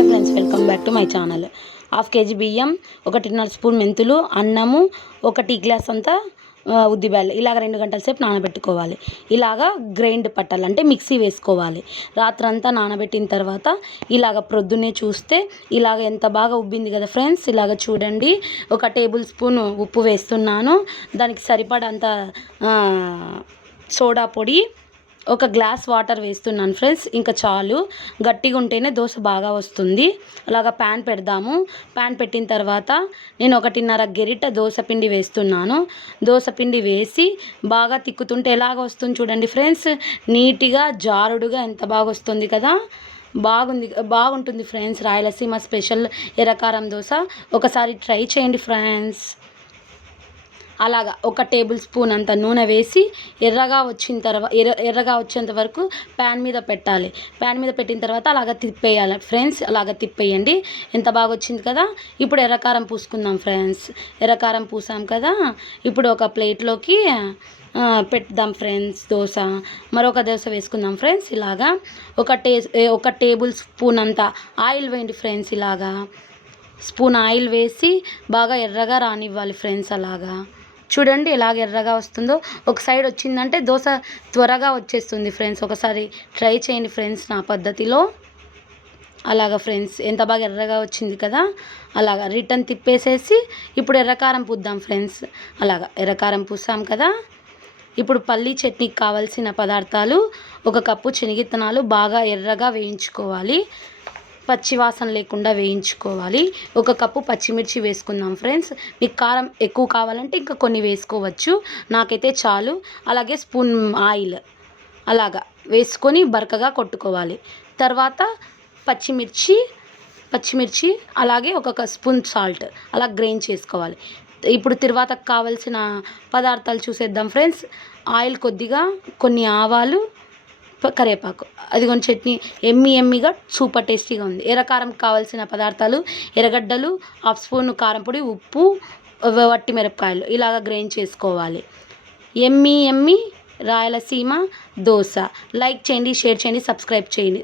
Hi friends, welcome back to my channel. Half KG బియ్యం, 1.5 spoon మెంతులు, అన్నము, 1 tea glass అంతా ఉద్దిబ్యాళ్ళు ఇలాగ 2 గంటల సేపు నానబెట్టుకోవాలి. ఇలాగా గ్రైండ్ పట్టాలి, అంటే మిక్సీ వేసుకోవాలి. రాత్రంతా నానబెట్టిన తర్వాత ఇలాగ ప్రొద్దున్నే చూస్తే ఇలాగ ఎంత బాగా ఉబ్బింది కదా ఫ్రెండ్స్. ఇలాగ చూడండి. 1 టేబుల్ స్పూన్ ఉప్పు వేస్తున్నాను. దానికి సరిపడంత సోడా పొడి, 1 గ్లాస్ వాటర్ వేస్తున్నాను ఫ్రెండ్స్. ఇంకా చాలు. గట్టిగా ఉంటేనే దోశ బాగా వస్తుంది. అలాగా ప్యాన్ పెడదాము. ప్యాన్ పెట్టిన తర్వాత నేను 1.5 గెరిట దోశపిండి వేస్తున్నాను. దోశపిండి వేసి బాగా తిక్కుతుంటే ఎలాగ వస్తుంది చూడండి ఫ్రెండ్స్. నీట్గా జారుడుగా ఎంత బాగా వస్తుంది కదా. బాగుంటుంది ఫ్రెండ్స్. రాయలసీమ స్పెషల్ ఎర్రకారం దోశ. ఒకసారి ట్రై చేయండి ఫ్రెండ్స్. అలాగా 1 టేబుల్ స్పూన్ అంత నూనె వేసి ఎర్రగా వచ్చేంత వరకు ప్యాన్ మీద పెట్టాలి. ప్యాన్ మీద పెట్టిన తర్వాత అలాగ తిప్పేయాలి ఫ్రెండ్స్. అలాగ తిప్పేయండి. ఎంత బాగా వచ్చింది కదా. ఇప్పుడు ఎర్రకారం పూసుకుందాం ఫ్రెండ్స్. ఎర్రకారం పూసాం కదా. ఇప్పుడు ఒక ప్లేట్లోకి పెడదాం ఫ్రెండ్స్ దోశ. మరొక దోశ వేసుకుందాం ఫ్రెండ్స్. ఇలాగా 1 టేబుల్ స్పూన్ అంత ఆయిల్ వేయండి ఫ్రెండ్స్. ఇలాగా స్పూన్ ఆయిల్ వేసి బాగా ఎర్రగా రానివ్వాలి ఫ్రెండ్స్. అలాగా చూడండి ఎలాగ ఎర్రగా వస్తుందో. ఒక సైడ్ వచ్చిందంటే దోశ త్వరగా వచ్చేస్తుంది ఫ్రెండ్స్. ఒకసారి ట్రై చేయండి ఫ్రెండ్స్ నా పద్ధతిలో. అలాగా ఫ్రెండ్స్ ఎంత బాగా ఎర్రగా వచ్చింది కదా. అలాగా రిటర్న్ తిప్పేసేసి ఇప్పుడు ఎర్రకారం పూద్దాం ఫ్రెండ్స్. అలాగా ఎర్రకారం పూసాం కదా. ఇప్పుడు పల్లీ చట్నీకి కావాల్సిన పదార్థాలు: 1 కప్పు శనగిత్తనాలు బాగా ఎర్రగా వేయించుకోవాలి, పచ్చివాసన లేకుండా వేయించుకోవాలి. 1 కప్పు పచ్చిమిర్చి వేసుకుందాం ఫ్రెండ్స్. మీకు కారం ఎక్కువ కావాలంటే ఇంకా కొన్ని వేసుకోవచ్చు. నాకైతే చాలు. అలాగే స్పూన్ ఆయిల్ అలాగా వేసుకొని బరకగా కొట్టుకోవాలి. తర్వాత పచ్చిమిర్చి అలాగే 1 స్పూన్ సాల్ట్ అలా గ్రైండ్ చేసుకోవాలి. ఇప్పుడు తర్వాతకు కావాల్సిన పదార్థాలు చూసేద్దాం ఫ్రెండ్స్. ఆయిల్ కొద్దిగా, కొన్ని ఆవాలు, కరివేపాకు. అది కొంచెం చట్నీ ఎమ్మిగా సూపర్ టేస్టీగా ఉంది. ఎర్రకారం కావాల్సిన పదార్థాలు: ఎర్రగడ్డలు, 1/2 స్పూన్ కారం పొడి, ఉప్పు, వట్టి మిరపకాయలు ఇలాగ గ్రైండ్ చేసుకోవాలి. ఎమ్మి రాయలసీమ దోశ. లైక్ చేయండి, షేర్ చేయండి, సబ్స్క్రైబ్ చేయండి.